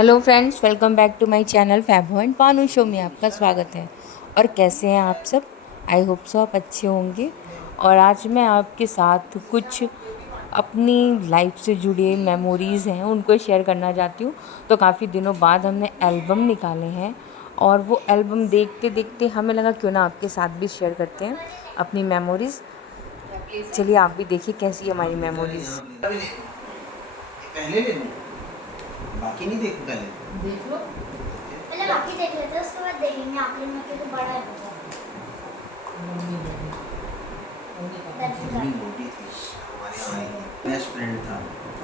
Hello friends, welcome back to my channel फैबो and पानू show में आपका स्वागत है। और कैसे हैं आप सब? आई होप सो आप अच्छे होंगे। और आज मैं आपके साथ कुछ अपनी लाइफ से जुड़े मेमोरीज़ हैं उनको शेयर करना चाहती हूँ। तो काफ़ी दिनों बाद हमने एल्बम निकाले हैं और वो एल्बम देखते देखते हमें लगा क्यों ना आपके साथ भी शेयर करते हैं अपनी मेमोरीज़। चलिए आप भी देखिए कैसी है हमारी मेमोरीज़। पहले ले लूं, बाकी नहीं देखूं पहले। देख लो, पहले बाकी देख लेते हैं, उसके बाद देखेंगे आखिर में क्योंकि बड़ा है इतनी मोटी थी, हमारे बेस्ट फ्रेंड था।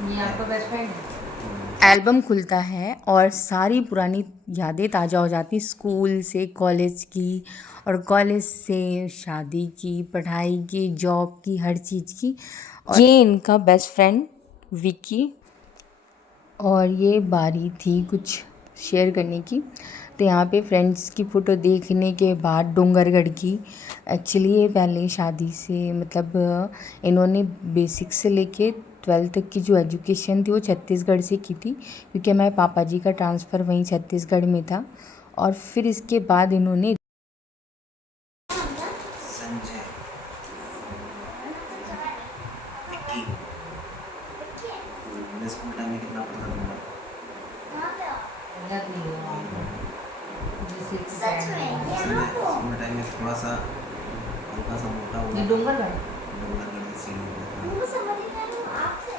ये आपका बेस्ट फ्रेंड है। एल्बम खुलता है और सारी पुरानी यादें ताज़ा हो जाती, स्कूल से, कॉलेज की, और कॉलेज से शादी की, पढ़ाई की, जॉब की, हर चीज़ की। और ये इनका बेस्ट फ्रेंड विकी, और ये बारी थी कुछ शेयर करने की। तो यहाँ पे फ्रेंड्स की फ़ोटो देखने के बाद डोंगरगढ़ की, एक्चुअली ये पहले शादी से मतलब इन्होंने बेसिक से लेके 12th तक की जो एजुकेशन थी वो छत्तीसगढ़ से की थी, क्योंकि हमारे पापा जी का ट्रांसफ़र वहीं छत्तीसगढ़ में था। और फिर इसके बाद इन्होंने संजय, विक्की, मैं स्कूल टाइम में कितना पढ़ता था। सच में यहाँ को स्कूल टाइम में थोड़ा सा हल्का सा मोटा हुआ, डोंगरगढ़ डोंगरगढ़ से सीन हो गया वो समझ ही नहीं रहा आपसे।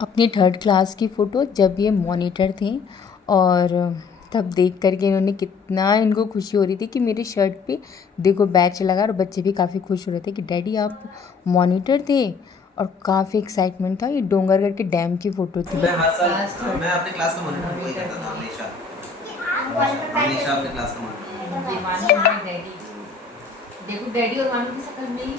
अपनी 3rd क्लास की फ़ोटो जब ये मॉनिटर थे, और तब देख कर के इन्होंने कितना इनको खुशी हो रही थी कि मेरे शर्ट पे देखो बैच लगा। और बच्चे भी काफ़ी खुश हो रहे थे कि डैडी आप मॉनिटर थे, और काफ़ी एक्साइटमेंट था। ये डोंगरगढ़ के डैम की फ़ोटो थी। मैं हर साल मैं अपने क्लास का मॉनिटर वही करता था हमेशा। हमेशा अपने क्लास का मॉनिटर। देखो डैडी और मानू की शक्ल में ही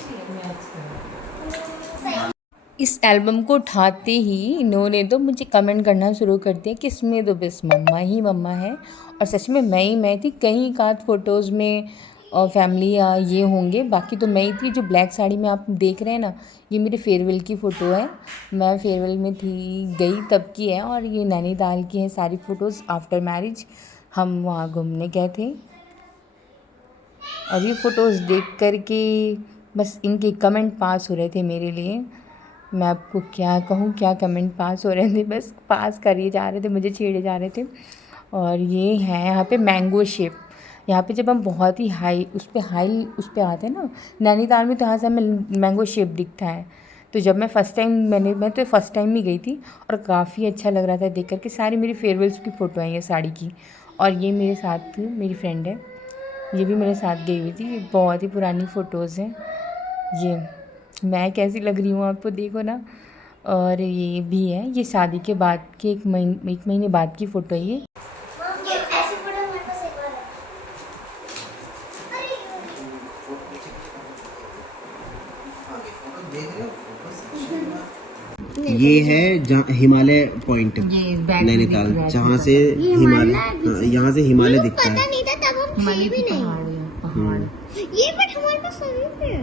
सही इस एल्बम को उठाते ही इन्होंने तो मुझे कमेंट करना शुरू कर दिया कि इसमें तो बस मम्मा ही मम्मा है। और सच में मैं ही मैं थी। कहीं एकाध फ़ोटोज़ में और फैमिली या ये होंगे, बाकी तो मैं ही थी। जो ब्लैक साड़ी में आप देख रहे हैं ना, ये मेरे फेयरवेल की फ़ोटो है। मैं फेयरवेल में थी, गई तब की है। और ये नैनीताल की है सारी फ़ोटोज़ आफ्टर मैरिज, हम वहाँ घूमने गए थे। और ये फ़ोटोज़ देख कर के बस इनके कमेंट पास हो रहे थे मेरे लिए। मैं आपको क्या कहूँ, क्या कमेंट पास हो रहे थे, बस पास करिए जा रहे थे, मुझे छेड़े जा रहे थे। और ये है यहाँ पे मैंगो शेप। यहाँ पे जब हम बहुत ही हाई उस पर आते हैं ना नैनीताल में, तो यहाँ से हमें मैंगो शेप दिखता है। तो जब मैं फ़र्स्ट टाइम ही गई थी, और काफ़ी अच्छा लग रहा था देख कर के। सारी मेरी फेयरवेल्स की फ़ोटो हैं ये साड़ी की। और ये मेरे साथ मेरी फ्रेंड है, ये भी मेरे साथ गई हुई थी। ये बहुत ही पुरानी फ़ोटोज़ हैं। ये मैं कैसी लग रही हूँ आपको देखो ना। और ये भी है, ये शादी के बाद के एक महीने बाद की फ़ोटो है ये। ये ऐसे फोटो मेरे पास एक बार है। अरे ये है हिमालय पॉइंट, नैनीताल, जहाँ से हिमालय, यहाँ से हिमालय दिखता पता है। नहीं था तब हम थे भी नहीं। पहाड़ ये बट हमारे पास सभी पे है।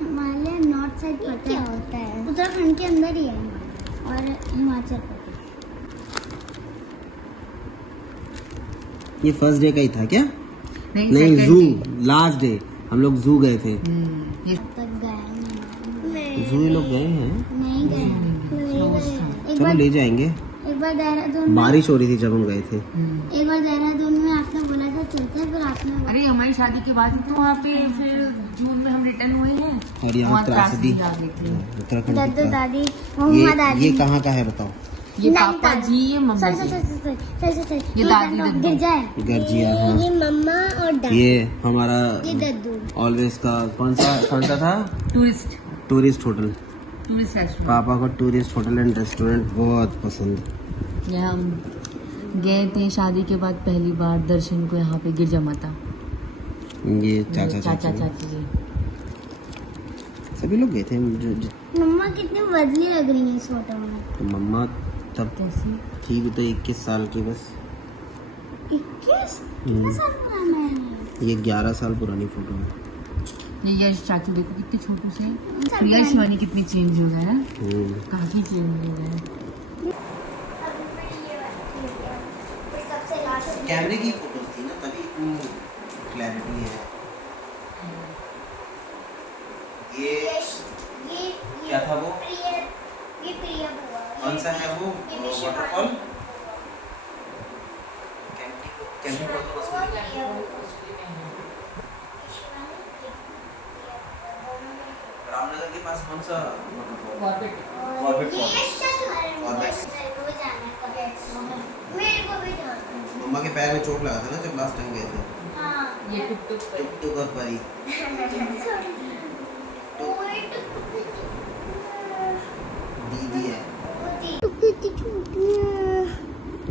हिमालय नॉर्थ साइड पता क्या होता है, उत्तराखंड के अंदर ही है और हिमाचल प्रदेश। ये फर्स्ट डे का ही था क्या? नहीं, second जू day। लास्ट डे हम लोग जू गए थे। ये तक गए नहीं, जू ये लोग गए हैं, नहीं गए, नहीं गए। एक चलो बार ले जाएंगे। एक बार देहरादून में, बारिश हो रही थी जब हम गए थे। एक बार देहरादून में आपने बोला था चलते हैं, फिर आपने अरे हमारी शादी के बाद तो वहाँ पे फिर जून में हम रिटर्न हुए हैं। और यहाँ वहाँ त्रासदी, आ गई थी। उत्तराखंड की दादू त्रासदी। दादी मम्मा दादी। ये कहाँ का है बताओ? ये पापा जी, ये मम्मा चल जी। चल चल चल चल चल ये दादी दद्दू। गिर जाए। गर्जिया, हाँ। ये मम्मा और दादी, ये हमारा ये दद्दू। ऑलवेज का कौन सा था? Tourist hotel. रेस्टोरेंट। पापा को टूरिस्ट होटल एंड रेस्टोरेंट बहुत पसंद। ये हम गए थे शादी के बाद पहली बार दर्शन को यहाँ पे गिरजा माता। ये चाचा चाची चाची जी। सभी लोग गए थे। मम्मा कितनी बदली लग रही है इस फोटो में। तो मम्मा तब कैसी? थी भी तो 21 साल की बस। 21 कितने साल पुराना है? ये 11 साल पुरानी फोटो है। ये यश चाचू देखो कितने छोटू से। प्रिया शिवानी कितनी चेंज हो गए हैं, काफी चेंज हो गए हैं। कैमरे की फोटोज थी ना तभी इतनी क्लैरिटी है। ये क्या था वो? ये प्रिया बुआ। कौन सा है वो वाटरफॉल? कैंपिंग रामनगर के पास कौन सा वाटरफॉल? Corbett false. मेरे को भी जाना है। मम्मा के पैर में चोट लगा था ना जब लास्ट टाइम गए थे। हाँ। ये टुक टुक और परी। दीदी है। कितनी छोटी है।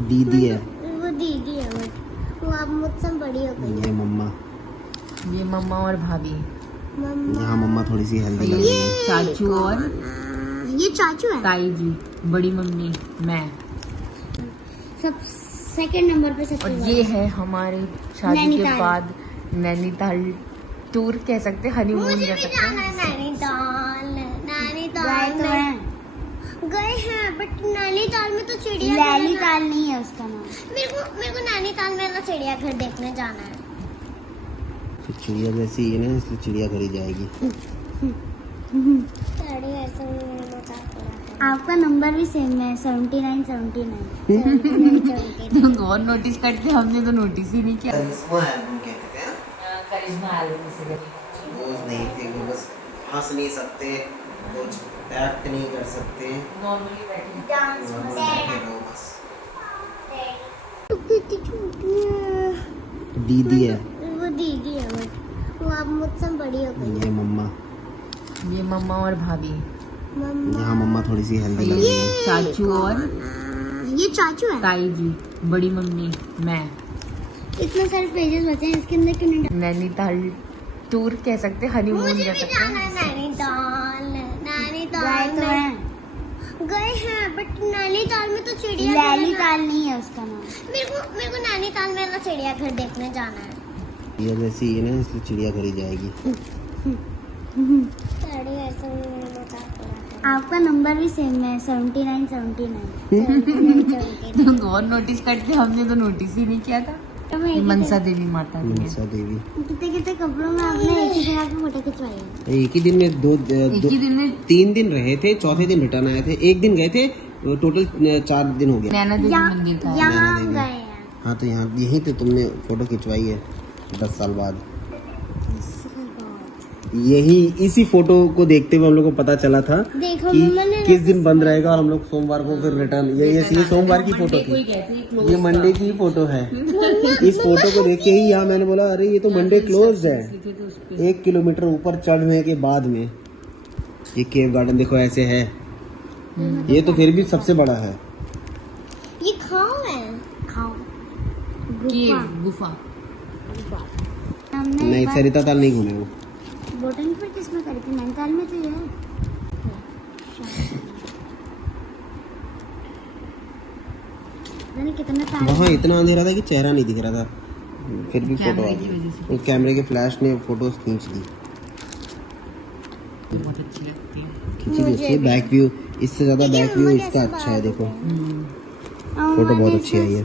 दीदी है। वो दीदी है बट वो अब मुझसे बड़ी हो गई। ये मम्मा। ये मम्मा और भाभी। मम्मा यहाँ मम्मा थोड़ी सी हेल्दी लग रही है। चाचू और ये चाचू है। ताई जी, बड़ी मम्मी, मैं। सब सेकंड नंबर पे सबसे और बड़ा। ये है हमारे शादी के नैनीताल। बाद नैनीताल टूर कह सकते हैं, हनीमून मुझे कह भी सकते जाना हैं। है नैनीताल। नैनीताल गए हैं बट नैनीताल में तो चिड़िया नैनीताल नहीं है उसका नाम। मेरे को नैनीताल में ना चिड़ियाघर देखने जाना है। तो चिड़िया जैसी है ना इसलिए चिड़िया घरी जाएगी। आपका नंबर भी सेम है 7979। तुम और नोटिस करते, हमने तो नोटिस ही नहीं किया। करिश्मा एल्बम कहते थे। करिश्मा एल्बम से रोज नहीं थे वो, बस हंस नहीं सकते, कुछ एक्ट नहीं कर सकते, नॉर्मली बैठे। डांस बस बैठे रहो बस। कितनी छोटी है। दीदी है। वो दीदी है बट वो अब मुझसे बड़ी हो गई। ये मम्मा। ये मम्मा और भाभी। यहाँ मम्मा थोड़ी सी हेल्दी लग रही है। चाचू और ये चाचू है। ताई जी, बड़ी मम्मी, मैं। इतने सारे पेजेस बचे हैं इसके अंदर क्यों नहीं नैनीताल टूर कह सकते हैं, हनीमून मुझे कह भी सकते जाना हैं। है नैनीताल। नैनीताल गए हैं बट नैनीताल में तो चिड़िया नैनीताल नहीं है उसका नाम। मेरे को नैनीताल में ना चिड़ियाघर देखने जाना है। ये जैसी है ना इसलिए चिड़िया घरी जाएगी। आपका नंबर भी सेम है 7979। तुम और नोटिस करते, हमने तो नोटिस ही नहीं किया था। ये मनसा देवी माता की है। मनसा देवी। कितने कितने कपड़ों में आपने एक ही जगह पे फोटो खिंचवाई है। एक ही दिन में एक ही दिन में 3 दिन रहे थे, चौथे दिन रिटर्न आए थे। एक दिन गए थे, टोटल 4 दिन हो गया। नैना देवी मंदिर था। यहाँ देवी। गए हैं। हाँ तो यहाँ यहीं तो तुमने फोटो खिंचवाई है 10 साल बाद। यही इसी फोटो को देखते हुए हम लोग को पता चला था देखो कि मम्मा ने किस दिन बंद रहेगा और हम लोग सोमवार को फिर रिटर्न। ये सोमवार की फोटो थी, ये मंडे की फोटो है। इस फोटो को देख के ही यहाँ मैंने बोला अरे ये तो मंडे क्लोज है। 1 किलोमीटर ऊपर चढ़ने के बाद में ये केव गार्डन देखो ऐसे है। ये तो फिर भी सबसे बड़ा है। ये खाओ है खाओ गुफा। हमने नहीं एक बार सरिता ताल नहीं घूमे वो। बोटिंग पर किसमें करी थी नैनीताल में तो ये मैंने कितना टाइम वहाँ इतना अंधेरा था कि चेहरा नहीं दिख रहा था, फिर भी फोटो आ कैमरे की वजह से। गई। कैमरे के फ्लैश ने फोटोज खींच दी। बहुत अच्छी लगती है। खींची भी अच्छी है। बैक व्यू इससे ज्यादा बैक व्यू इसका अच्छा है। देखो फोटो बहुत अच्छी आई है।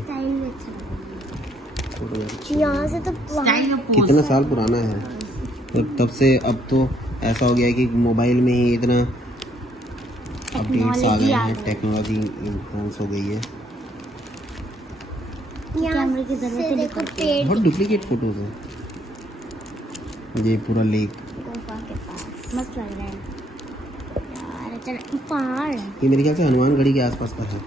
फोटो बहुत अच्छी है। यहाँ से तो स्टाइल में पोज। कितना साल पुराना है और तब से अब तो ऐसा हो गया है कि मोबाइल में ही इतना अपडेट्स आ गए हैं, टेक्नोलॉजी इन्हांस हो गई है। कैमरे की जरूरत देखो पेड़ बहुत डुप्लीकेट फोटोज हैं। ये पूरा लेक, गुफा के पास मस्त लग रहा है यार। चल पहाड़ ये मेरे ख्याल से हनुमानगढ़ी के आसपास का है।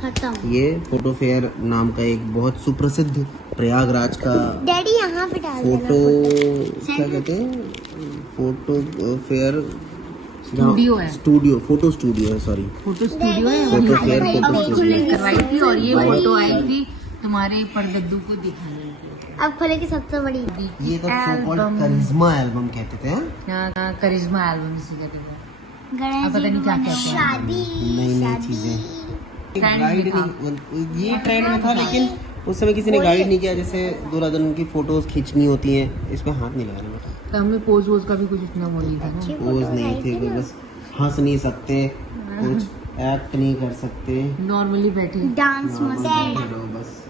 खत्म। ये फोटो फेयर नाम का एक बहुत सुप्रसिद्ध प्रयागराज का डैडी यहाँ पे डाल फोटो देना क्या कहते हैं, फोटो फेयर स्टूडियो है। स्टूडियो, फोटो स्टूडियो है, सॉरी फोटो स्टूडियो है। फोटो फेयर अभी फोटो खुले स्टूडियो। करवाई थी और ये फोटो आई थी तुम्हारे परगद्दू को दिखाने के अब खोले की सबसे बड़ी ये तो सो कॉल्ड एल्बम। करिश्मा एल्बम कहते थे। करिश्मा एल्बम से कहते हैं। गणेश पता नहीं क्या कहते हैं। शादी नई नई चीजें। ट्रेंड गाइड दिखा। नहीं, ये ट्रेंड में था लेकिन उस समय किसी ने गाइड नहीं किया। जैसे दूल्हा-दुल्हन की फोटोज खींचनी होती हैं, इसमें हाथ नहीं लगाना बेटा। तो हमें पोज वोज का भी कुछ इतना वो नहीं था ना। पोज नहीं थे, कोई बस हंस नहीं सकते, कुछ एक्ट नहीं कर सकते, नॉर्मली बैठे। डांस नॉर्मल मस्त बैठे रहो बस।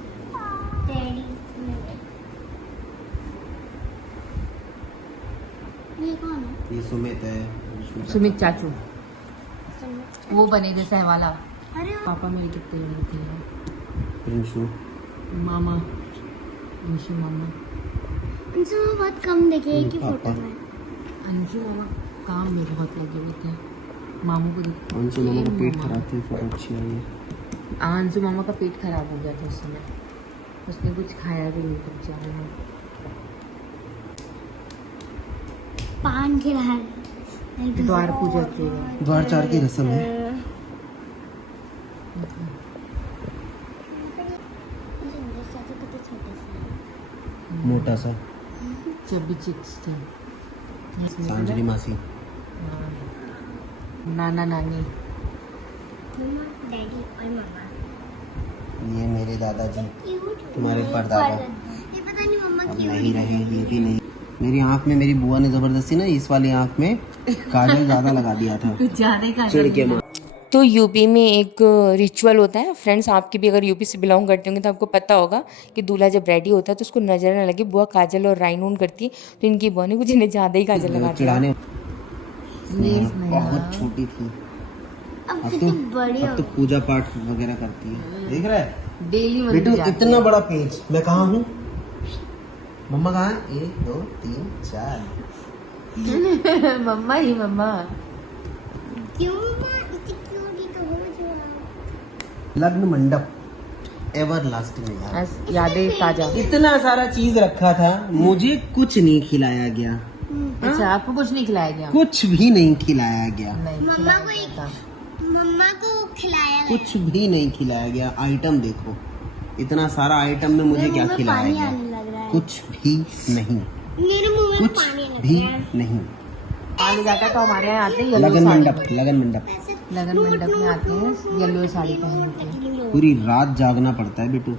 ये सुमित है, सुमित चाचू वो बने थे सहवाला। पापा मेरे कितने बड़े थे। प्रिंशु मामा अंशु मामा। अंशु मामा बहुत कम देखे एक ही फोटो में। अंशु मामा काम में बहुत लगे हुए थे। मामू को अंशु मामा का पेट खराब थी, फोटो अच्छी आई है। अंशु मामा का पेट खराब हो गया था उस समय, उसने कुछ खाया भी नहीं कुछ ज्यादा। पान खिला है। द्वार पूजा की द्वार चार की रस्म है। मोटा सा चब्बी चिक्स थे। सांजरी मासी, नाना नानी, डैडी और मम्मा। ये मेरे दादाजी, तुम्हारे परदादा। ये पता नहीं मम्मा अब क्यों नहीं रहे, ये भी नहीं। मेरी आँख में मेरी बुआ ने जबरदस्ती ना इस वाली आँख में काजल ज्यादा लगा दिया था। ज्यादा चिढ़ के माँ। तो यूपी में एक रिचुअल होता है फ्रेंड्स, आपकी भी अगर यूपी से बिलोंग करते होंगे तो आपको पता होगा कि दूल्हा जब रेडी होता है तो उसको नजर न लगे, बुआ काजल और राइनून करती है। तो इनकी बुआ ने कुछ इन्हें ज़्यादा ही काजल लगा दिया। चिढ़ाने बहुत छोटी थी, अब अब कितनी बड़ी अब हो तो पूजा पाठ वगैरह करती है। देख रहा है डेली बेटू, इतना बड़ा पेज। मैं कहाँ हूँ? मम्मा कहाँ है? 1 2 3 4। मम्मा ही मम्मा। क्यों मम्मा इतनी क्यूट ही तो हो जो आप। लग्न मंडप एवर लास्टिंग यार। यादें ताजा। इतना सारा चीज रखा था, मुझे कुछ नहीं खिलाया गया। अच्छा आपको कुछ नहीं खिलाया गया? कुछ भी नहीं खिलाया गया। नहीं मम्मा खिलाया को गया था। मम्मा को खिलाया गया। कुछ भी नहीं खिलाया गया। आइटम देखो, इतना सारा आइटम में मुझे क्या खिलाया पानी गया? आने लग रहा है। कुछ भी नहीं, मेरे मुंह में कुछ पानी लग भी रहा है। नहीं। आने जाता तो हमारे यहाँ आते हैं लगन येलो साड़ी मंडप, में। लगन मंडप लगन मंडप में आते हैं येलो साड़ी पहन के। पूरी रात जागना पड़ता है बेटू।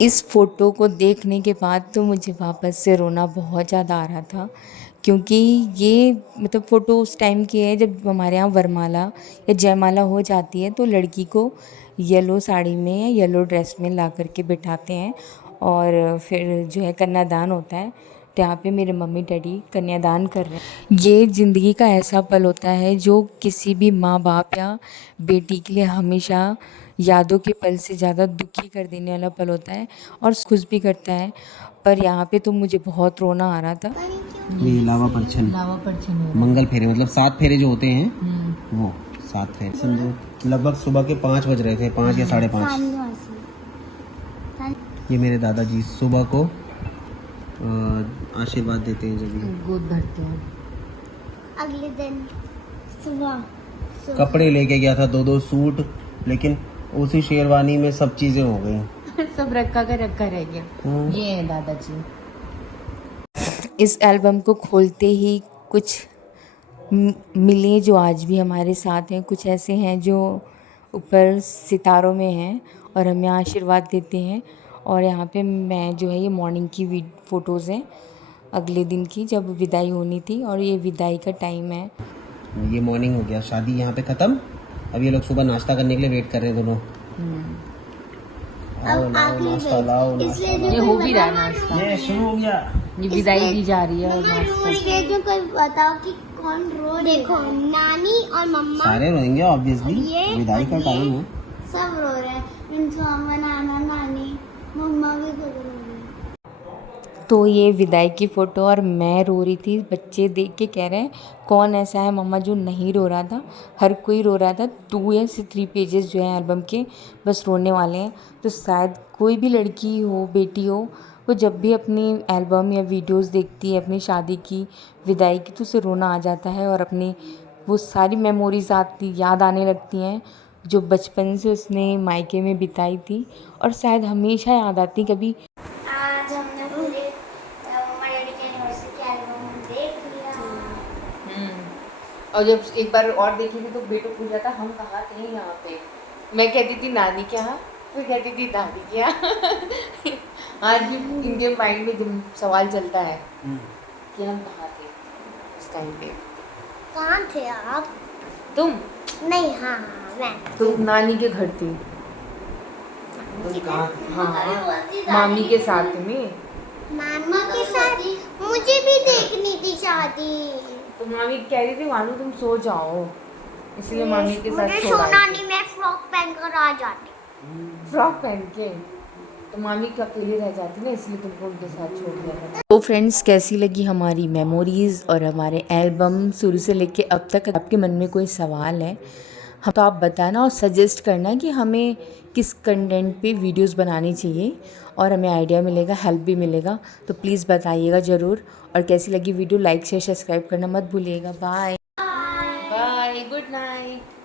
इस फ़ोटो को देखने के बाद तो मुझे वापस से रोना बहुत ज़्यादा आ रहा था, क्योंकि ये मतलब फ़ोटो उस टाइम की है जब हमारे यहाँ वरमाला या जयमाला हो जाती है तो लड़की को येलो साड़ी में या येलो ड्रेस में ला करके बिठाते हैं और फिर जो है कन्यादान होता है। तो यहाँ पे मेरे मम्मी डैडी कन्यादान कर रहे हैं। ये ज़िंदगी का ऐसा पल होता है जो किसी भी माँ बाप या बेटी के लिए हमेशा यादों के पल से ज़्यादा दुखी कर देने वाला पल होता है और खुश भी करता है। पर यहाँ पे तो मुझे बहुत रोना आ रहा था। ये लावा परछन, लावा परछन मंगल फेरे, मतलब 7 फेरे जो होते हैं वो 7 फेरे। समझो लगभग सुबह के 5 बज रहे थे, 5 या 5:30। ये मेरे दादाजी सुबह को आशीर्वाद देते हैं जब ये गोद भरते हैं। अगले दिन सुबह कपड़े लेके गया था, 2 सूट, लेकिन उसी शेरवानी में सब चीजें हो गई। सब रखा रह गया। ये है दादाजी। इस एल्बम को खोलते ही कुछ मिले जो आज भी हमारे साथ हैं, कुछ ऐसे हैं जो ऊपर सितारों में हैं और हमें आशीर्वाद देते हैं। और यहाँ पे मैं जो है ये मॉर्निंग की फ़ोटोज़ हैं अगले दिन की जब विदाई होनी थी और ये विदाई का टाइम है। ये मॉर्निंग हो गया, शादी यहाँ पे खत्म। अब ये लोग सुबह नाश्ता करने के लिए वेट कर रहे हैं दोनों। आओ नाश्ता लाओ, ये हो भी रहा है नाश्ता, ये शुरू हो गया। ये विदाई दी जा रही है। स्टेज में कोई बताओ कि कौन रो रहा है। देखो नानी और मम्मा सारे रोएंगे ऑब्वियसली, विदाई का टाइम है। सब रो रहे हैं। मम्मा नाना नानी मम्मा भी खुद रो रही है। तो ये विदाई की फ़ोटो और मैं रो रही थी। बच्चे देख के कह रहे हैं कौन ऐसा है मम्मा जो नहीं रो रहा था। हर कोई रो रहा था। 2 या 3 पेजेस जो है एल्बम के बस रोने वाले हैं। तो शायद कोई भी लड़की हो बेटी हो वो जब भी अपनी एल्बम या वीडियोस देखती है अपनी शादी की विदाई की तो उसे रोना आ जाता है और अपनी वो सारी मेमोरीज याद आने लगती हैं जो बचपन से उसने मायके में बिताई थी और शायद हमेशा याद आती। कभी आज हमने पूरे मम्मा डैडी के एनिवर्सरी के एल्बम देख लिया। और जब एक बार और देखी थी तो बेटो पूछ रहा था हम कहाँ थे यहाँ पे। मैं कहती थी नानी के यहाँ, फिर कहती थी दादी के यहाँ। आज भी इनके माइंड में सवाल चलता है कि हम कहाँ थे उस टाइम पे। कहाँ थे आप? तुम नहीं हाँ मैं तुम नानी के घर थी। हाँ मामी के साथ में। मामा के साथ मुझे भी देखनी थी शादी। तो मामी कह रही थी मानू तुम सो जाओ, इसलिए मामी के साथ मुझे छोड़ा सोना है। नहीं, मैं फ्रॉक पहनकर आ जाती। फ्रॉक पहन के तो मामी का अकेले रह जाती ना, इसलिए तुमको उनके साथ छोड़ दिया। तो फ्रेंड्स, कैसी लगी हमारी मेमोरीज़ और हमारे एल्बम शुरू से लेके अब तक? आपके मन में कोई सवाल है हम तो आप बताना और सजेस्ट करना कि हमें किस कंटेंट पे वीडियोस बनानी चाहिए, और हमें आइडिया मिलेगा, हेल्प भी मिलेगा। तो प्लीज़ बताइएगा ज़रूर। और कैसी लगी वीडियो, लाइक शेयर सब्सक्राइब करना मत भूलिएगा। Bye bye, good night.